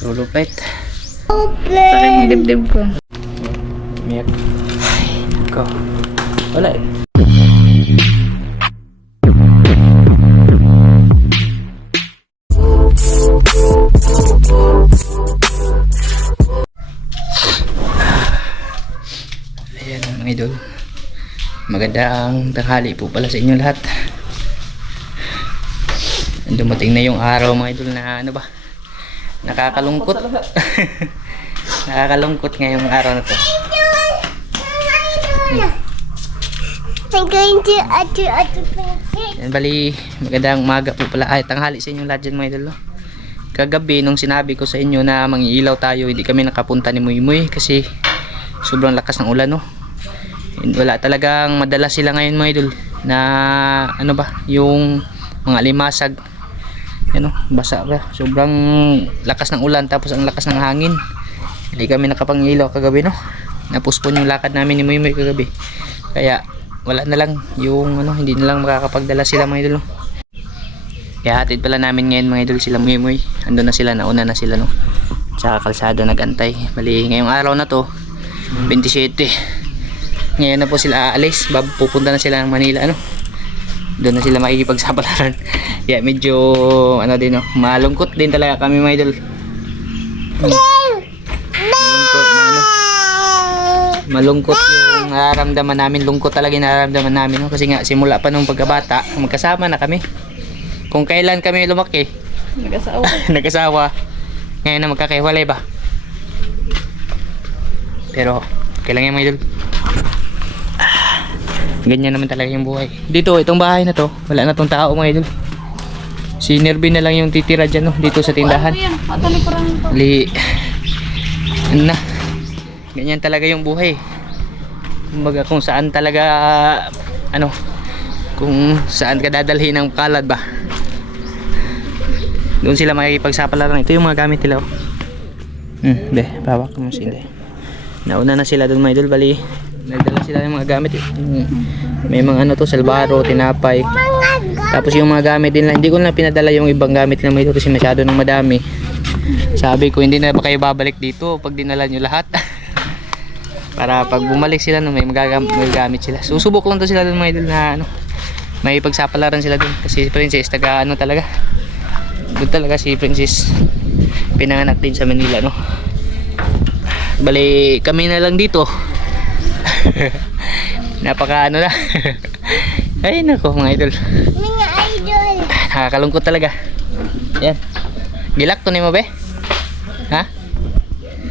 Lulupit. Sakit ng dibdib ko. Miyak. Ay, ko. Wala eh. Ayan mga idol. Magandang tanghali po pala sa inyo lahat. Dumating na yung araw mga idol na ano ba? Nakakalungkot. Nakakalungkot ngayong araw na to. I'm going to atu atu. Yan, bali, magandang umaga po pala. Ay, tanghali sa inyo lahat dyan mga idol. Kagabi, nung sinabi ko sa inyo na mangiilaw tayo, hindi kami nakapunta ni Muy Muy kasi sobrang lakas ng ulan, no? And Wala talagang madala sila ngayon mga idol na ano ba, yung mga limasag. Yan, no? Basa ba? Sobrang lakas ng ulan tapos ang lakas ng hangin. Hindi kami nakapangilaw kagabi, no? Napuspon yung lakad namin ni Muy Muy kagabi. Kaya wala na lang yung ano hindi na lang makakapagdala sila mga idol no? kaya hatid pala namin ngayon mga idol sila muy muy ando na sila nauna na sila no sa kalsada nagantay bali ngayong araw na to 27 ngayon na po sila aalis pupunta na sila ng Manila ano doon na sila makikipagsapalaran. Kaya medyo ano din no? Malungkot din talaga kami mga idol. Malungkot na ano? Malungkot yung nararamdaman namin. Lungkot talaga yung nararamdaman namin no? kasi nga simula pa nung pagkabata magkasama na kami. Kung kailan kami lumaki. Nag-asawa. nag-asawa. Ngayon na magkakahiwalay ba? Pero kailangan mga idol ganyan naman talaga yung buhay. Dito itong bahay na to wala na tong tao mga idol. Si Nervin na lang yung titira dyan no? dito sa tindahan. Ano. Li ano na. Ganyan talaga yung buhay. Kumbaga kung saan talaga ano kung saan ka dadalhin ng kalad ba. Doon sila makikipagsapalaran. Ito yung mga gamit nila oh. hmm be pawak mo si Inday. Nauna na sila doon mga idol. Bali nagdala sila ng mga gamit may mga ano to salbaro tinapay tapos yung mga gamit din lang hindi ko na pinadala yung ibang gamit na may kasi masyado nang madami sabi ko hindi na ba kayo babalik dito pag dinala nyo lahat. Para pag bumalik sila no, may magagam may gamit sila. Susubok lang to sila doon mga idol na ano. May pagsapalaran sila doon kasi si Princess taga ano talaga. Doon talaga si Princess pinanganak din sa Manila no. Bali kami na lang dito. Napaka ano na. Ay nako mga idol. Mga idol. Nakakalungkot talaga. Yan. Gilak to ni mo be? Ha?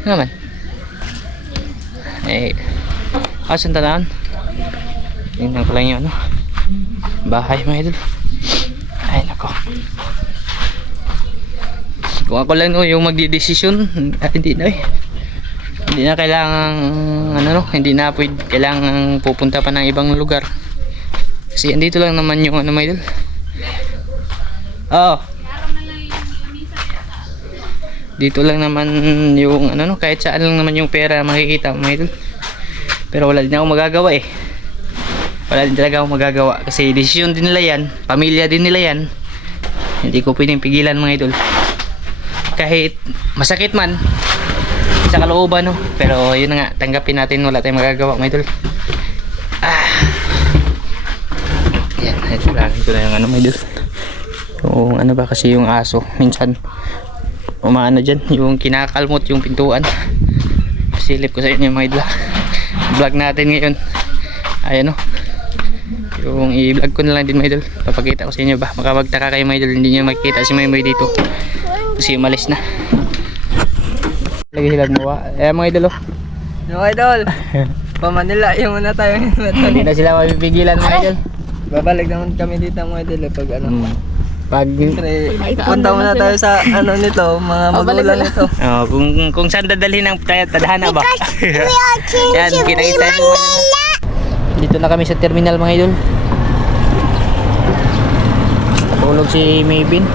Ano naman? Eh, asan tanaan? Tingnan ko lang yung ano. Bahay mga idol. Ay nako. Kung ako lang no, yung magdidesisyon, ah, hindi na eh. Hindi na kailangan, ano no, hindi na pwede, kailangan pupunta pa ng ibang lugar. Kasi andito lang naman yung ano mga idol. Oo. Dito lang naman yung ano no, kahit saan lang naman yung pera makikita mo idol. Pero wala din ako magagawa eh. Wala din talaga ako magagawa kasi desisyon din nila yan, pamilya din nila yan. Hindi ko pwedeng pigilan mga idol. Kahit masakit man sa kalooban no, pero yun nga, tanggapin natin wala tayong magagawa mga idol. Ah. Yan, ito lang ito na yung ano mga idol. Yung ano ba kasi yung aso minsan umaano dyan yung kinakalmot yung pintuan. Silip ko sa inyo mga idol vlog natin ngayon. Ayan o yung i-vlog ko na lang din mga idol. Papakita ko sa inyo ba? Makapagtaka kayo mga idol. Hindi nyo makikita si Maymoy dito. Kasi umalis na lagi sila gumawa ayan mga idol oh. Yung idol, pa Manila, yung muna tayo hindi na sila mapipigilan mga idol Babalik naman kami dito mga idol eh, pag ano. Hmm. pag punta muna tayo sa ano nito, mga magulang nito. oh, kung, kung saan dadalhin ang tay- tadhana ba Yan, kinakita mo. Dito na kami sa terminal mga idol. Tulog si Maybin.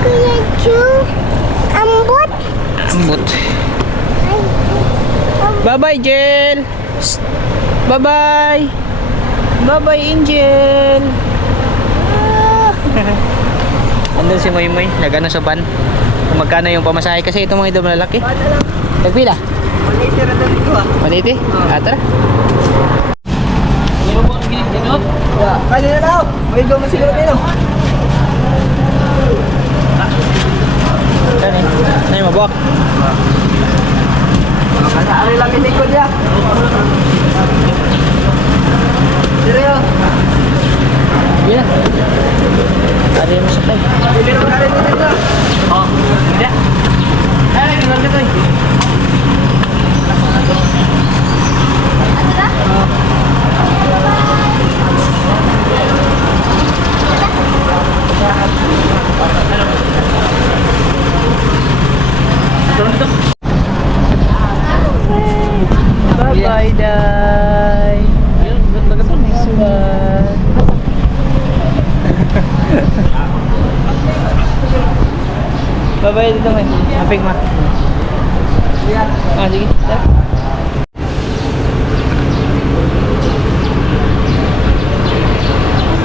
Kuya Chu. Ambot. Ambot. Bye-bye, Angel. Psst. Bye-bye. Bye-bye, Angel. Andun si Moy Moy, nagano sa van. Kung magkano yung pamasahe kasi ito mga idol malalaki. Tagpila? 180 rin dito ah. 180? Ah, tara. Yeah, kaya na daw. May siguro dito. Ano? Ano yung mabuak? Ano lang yung likod niya. Seryo. Hindi na. Ano yung masakay? Hindi naman natin dito. Oh, hindi. Ay, gano'n ko eh. Bye-bye, Day. Next one. Bye-bye dito ngayon. Aping ma. Ah, sige. Tara.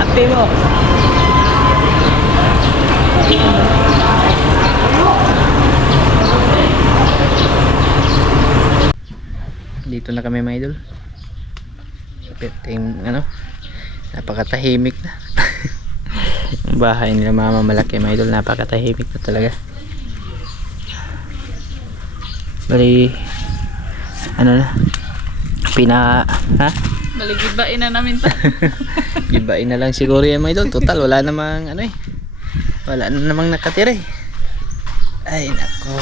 Ape mo. Dito na kami mga idol. Yung ano, napakatahimik na. Bahay nila mama malaki mga idol, napakatahimik na talaga. Bali, ano na, pina, ha? Baligibain na namin to. Gibain na lang siguro yan mga idol. Total, wala namang ano eh. Wala na namang nakatira eh. Ay, nako.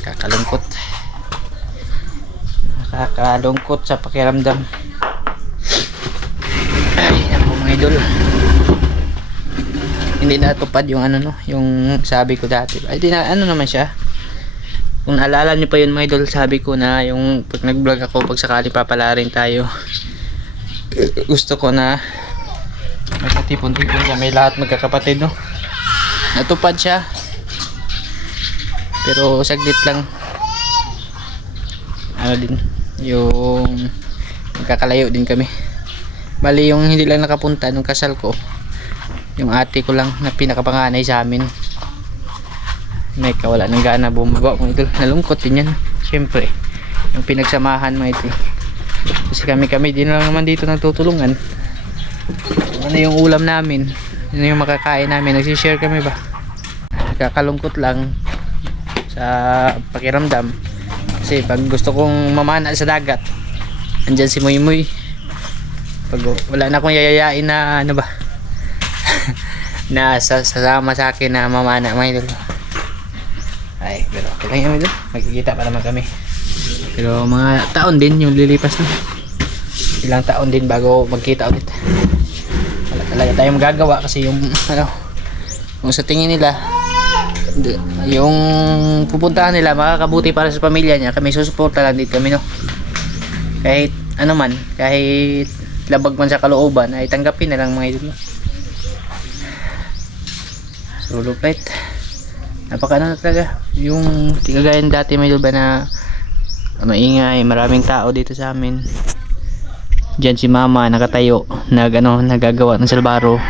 Kakalungkot. Nakakalungkot sa pakiramdam. Ay, nako mga idol. Hindi natupad yung ano no, yung sabi ko dati. Ay, di na, ano naman siya. Kung naalala niyo pa yun mga idol, sabi ko na yung pag nag-vlog ako, pag sakali papala rin tayo. Gusto ko na magkatipon-tipon kami lahat magkakapatid, no? Natupad siya. Pero saglit lang. Ano din, yung magkakalayo din kami. Bali yung hindi lang nakapunta nung kasal ko, yung ate ko lang na pinakapanganay sa amin. May kawala ng gana bumaba mga idol. Nalungkot din yan. Syempre yung pinagsamahan mga idol kasi kami kami din lang naman dito nagtutulungan Kung ano yung ulam namin? Ano yung makakain namin? Nagsishare kami ba? Kakalungkot lang sa pakiramdam. Kasi pag gusto kong mamana sa dagat andyan si Muy Muy pag wala na akong yayayain na ano ba na sa sasama sa akin na mamana mga idol ay, pero okay lang yun doon. Magkikita pa naman kami. Pero mga taon din yung lilipas na. Ilang taon din bago magkita ulit. Wala talaga tayong magagawa kasi yung ano, kung sa tingin nila yung pupuntahan nila makakabuti para sa pamilya niya kami susuporta lang din kami no kahit ano man kahit labag man sa kalooban ay tanggapin na lang mga idol no? Solo flight napaka ano talaga. Yung tigagayan dati may ba na maingay maraming tao dito sa amin. Diyan si mama nakatayo nag ano nagagawa ng salbaro.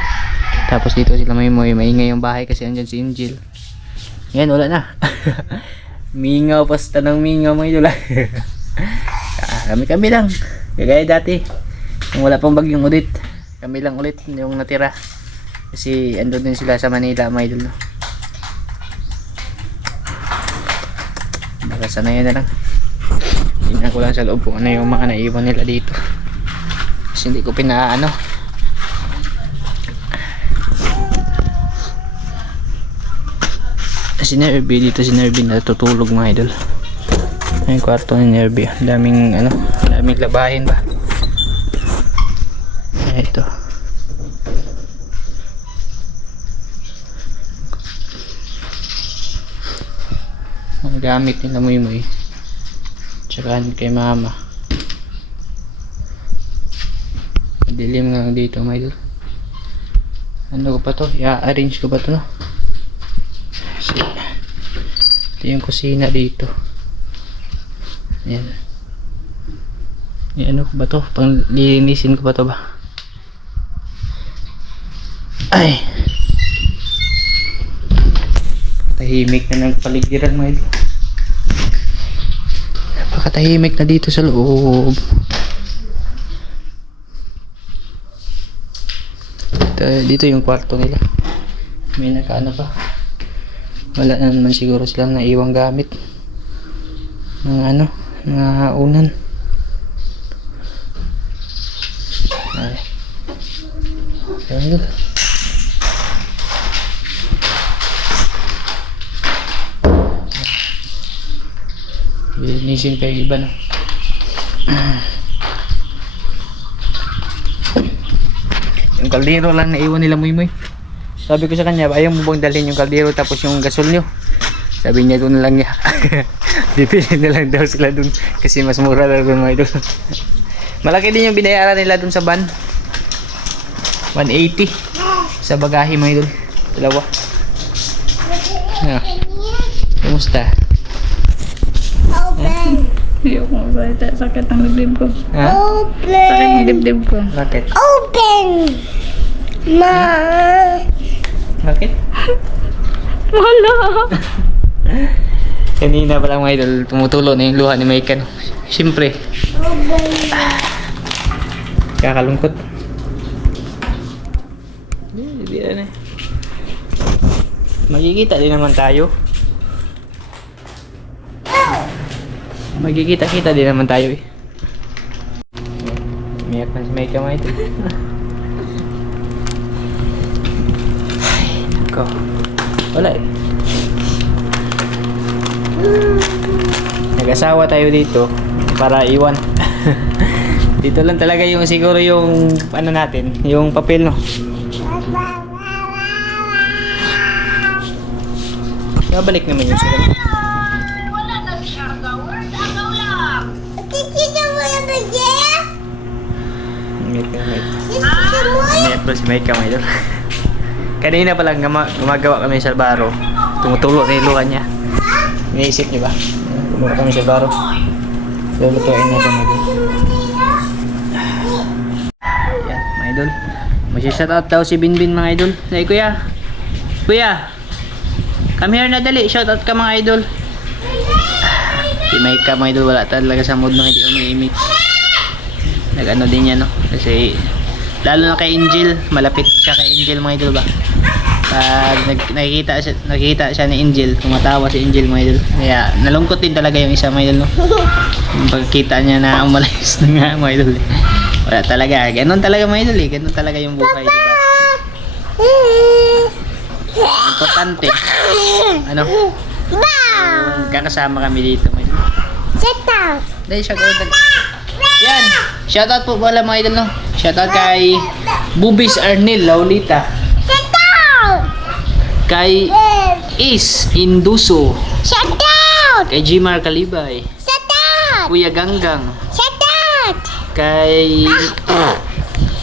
Tapos dito sila may may maingay yung bahay kasi andyan si Angel. Yan wala na. Mingaw basta ng mingaw mga idol. Kami kami lang. Kagaya dati. Yung wala pang bagyong ulit. Kami lang ulit yung natira kasi andun din sila sa Manila mga idol no? baka sanayan na lang. Tingnan ko lang sa loob kung ano yung mga naiwan nila dito. Kasi hindi ko pinaano. Si Nerby dito si Nerby natutulog mga idol. Ay, kwarto ni Nerby. Daming ano daming labahin ba Ay, ito ang gamit nila muy muy tsaka kay mama. Dilim nga dito idol ano ko pa to? I-arrange ko ba to no? Ito yung kusina dito. Yan yan ano ko ba to? Pang lilinisin ko ba to ba? Ay. Tahimik na ng paligiran mga idol. Napakatahimik na dito sa loob. Dito, dito yung kwarto nila. May nakaano pa. Wala na naman siguro silang naiwang gamit. Mga ano, mga unan. Ay. Ayun. Linisin kayo iba na. yung kaldero lang naiwan nila muy muy. Sabi ko sa kanya, ayaw mo bang dalhin yung kaldero tapos yung gasol nyo? Sabi niya doon lang niya. Bibili na lang daw sila doon kasi mas mura daw doon mga idol. Malaki din yung binayaran nila doon sa van. 180 sa bagahe mga idol. Dalawa. Yeah. Kumusta? Open. Hindi ako mabalita. Sakit ang dibdib ko. Ha? Sakit ang Open. dibdib ko. Bakit? Open. Ma. Bakit? Wala. Kanina pa lang mga idol, tumutulo na yung luha ni Maikan. Siyempre, Open. kakalungkot. Hindi, hindi na eh. Magkikita din naman tayo. Magkikita-kita din naman tayo eh. Umiyak na si Maika mga idol. Ay, nako. Wala eh. Nag-asawa tayo dito para iwan. dito lang talaga yung siguro yung ano natin, yung papel no. Babalik naman yung sila. Pa si Mike kamay doon. Kanina pa lang guma- gumagawa kami sa baro. Tumutulo na luha niya. Iniisip niyo ba? Tumutulo kami sa baro. Lulutuin natin mga idol. Yan, mga idol. Magsishout daw si Binbin mga idol. Say, kuya. Kuya. Come here na dali. Shout out ka mga idol. Si Mike ka mga idol. Wala talaga sa mood mga hindi umiimik. Nag-ano din yan no. Kasi lalo na kay Angel. Malapit siya kay Angel mga idol ba. Pag nag, nakikita, siya, nakikita siya ni Angel, tumatawa si Angel mga idol. Kaya nalungkot din talaga yung isa mga idol no. Pagkita niya na umalis na nga mga idol. eh. Wala talaga. Ganun talaga mga idol eh. Ganun talaga yung buhay, di ba? Importante. Ano? Wow. Kakasama kami dito mga idol. Sit down. Dahil shout out Yan. Shout out po pala mga idol no. Shout out kay Bubis Arnel Laulita. Down. Kay Is Induso. Down. Kay Jimar Kalibay. Down. Kuya Ganggang. Down. Kay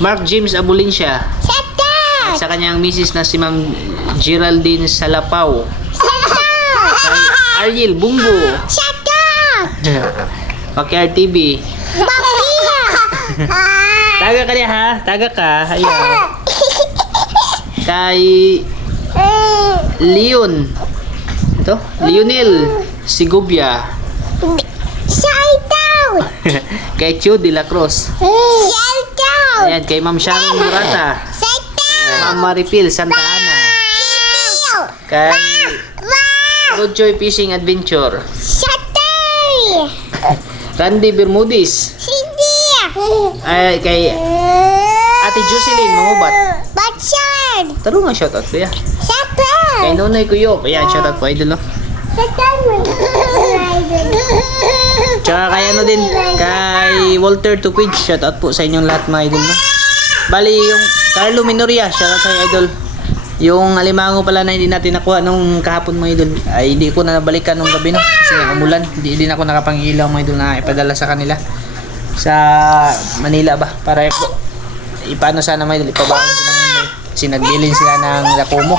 Mark James Abulinsya. Down. At sa kanyang misis na si Ma'am Geraldine Salapaw. Down. Kay Ariel Bungbo. Sit down. Pakyar TV. Maria. Taga ka niya ha. Taga ka. Ayan. Kay Leon. Ito. Lionel Sigubia. Sit down. kay Chio de la Cruz. Sit down. Ayan, kay Ma'am Sharon Murata. Sit down. Ma'am Maripil Santa Ana. Kay. Good Joy Fishing Adventure. Sit down. Randy Bermudis. Hindi. Ay, kay Ate Jocelyn Mangubat. Batsan. Taro nga shoutout ko ya. Sit Kay. Nonoy Kuyo. Ayan, shoutout po idol no. Sit down. Tsaka kay ano din, kay Walter Tuquid, shout out po sa inyong lahat mga idol no. Bali yung Carlo Minoria, shout out sa idol. Yung alimango pala na hindi natin nakuha nung kahapon mga idol, ay hindi ko na nabalikan nung gabi no. Kasi umulan, hindi din ako nakapangilaw mga idol na ipadala sa kanila sa Manila ba para ipaano sana idol, ipabaon ng kasi nagbilin sila ng Lakumo.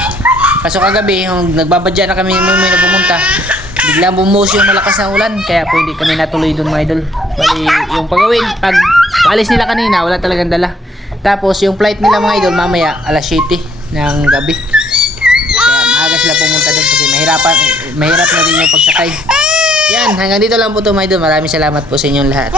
Kaso kagabi, yung nagbabadya na kami Mumoy na pumunta, biglang bumuhos yung malakas na ulan, kaya po hindi kami natuloy doon mga idol. Bali, yung pagawin, pag alis nila kanina, wala talagang dala. Tapos yung flight nila mga idol, mamaya, alas 7. ng gabi. Kaya maaga sila pumunta doon kasi mahirapan, mahirap na din yung pagsakay. Yan, hanggang dito lang po to mga idol. Maraming salamat po sa inyong lahat.